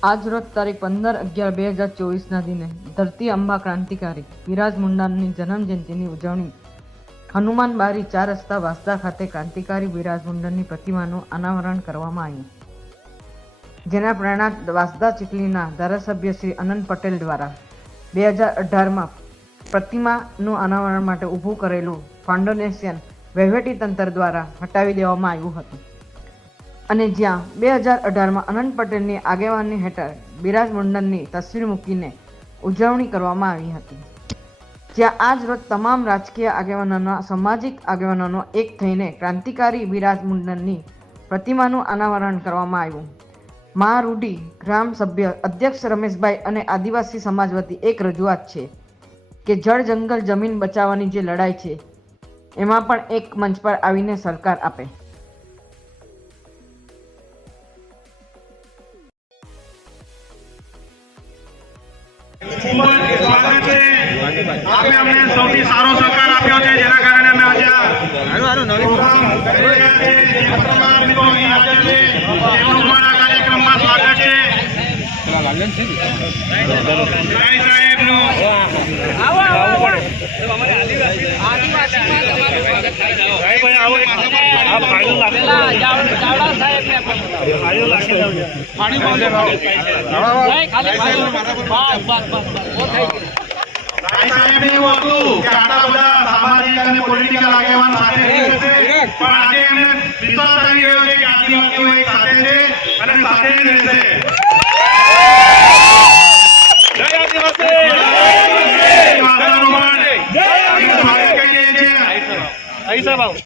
આજ રોજ તારીખ પંદર અગિયાર બે હજાર ચોવીસના દિને ધરતી અંબા ક્રાંતિકારી વિરાજ મુંડાની જન્મ જયંતિની ઉજવણી. હનુમાન બારી ચાર રસ્તા વાસદા ખાતે ક્રાંતિકારી વિરાજ મુંડનની પ્રતિમાનું અનાવરણ કરવામાં આવ્યું. જેના પ્રેરણા વાસદા ચીખલીના ધારાસભ્ય શ્રી અનંત પટેલ દ્વારા બે હજાર અઢારમાં પ્રતિમાનું અનાવરણ માટે ઊભું કરેલું ફાઉન્ડેશન વહીવટી તંત્ર દ્વારા હટાવી દેવામાં આવ્યું હતું. અને જ્યાં બે હજાર અઢારમાં અનંત પટેલની આગેવાની હેઠળ બિરાજ મુંડનની તસવીર મૂકીને ઉજવણી કરવામાં આવી હતી. જ્યાં આજ રોજ તમામ રાજકીય આગેવાનોના, સામાજિક આગેવાનોનો એક થઈને ક્રાંતિકારી બિરાજ મુંડનની પ્રતિમાનું અનાવરણ કરવામાં આવ્યું. મહારૂઢી ગ્રામ સભ્ય, અધ્યક્ષ રમેશભાઈ અને આદિવાસી સમાજ વતી એક રજૂઆત છે કે જળ જંગલ જમીન બચાવવાની જે લડાઈ છે, એમાં પણ એક મંચ પર આવીને સરકાર આપે. ખૂબ જ સ્વાગત છે. આપે અમને સૌથી સારો સહકાર આપ્યો છે જેના કારણે અમે આજે આ પ્રોગ્રામ કરી રહ્યા છે જે પત્રકાર મિત્રો અહીં હાજર છે તેમનું પણ આ કાર્યક્રમમાં સ્વાગત છે. સાહેબનું. રાય સાહેબને પોલિટિકલ આગેવાન સાથે પણ આજે એમને વિશ્વાસ આવી રહ્યો છે કે આદિવાસીઓ એક સાથે છે અને સાથે રહેશે. જય આદિવાસી! જય આદિવાસી!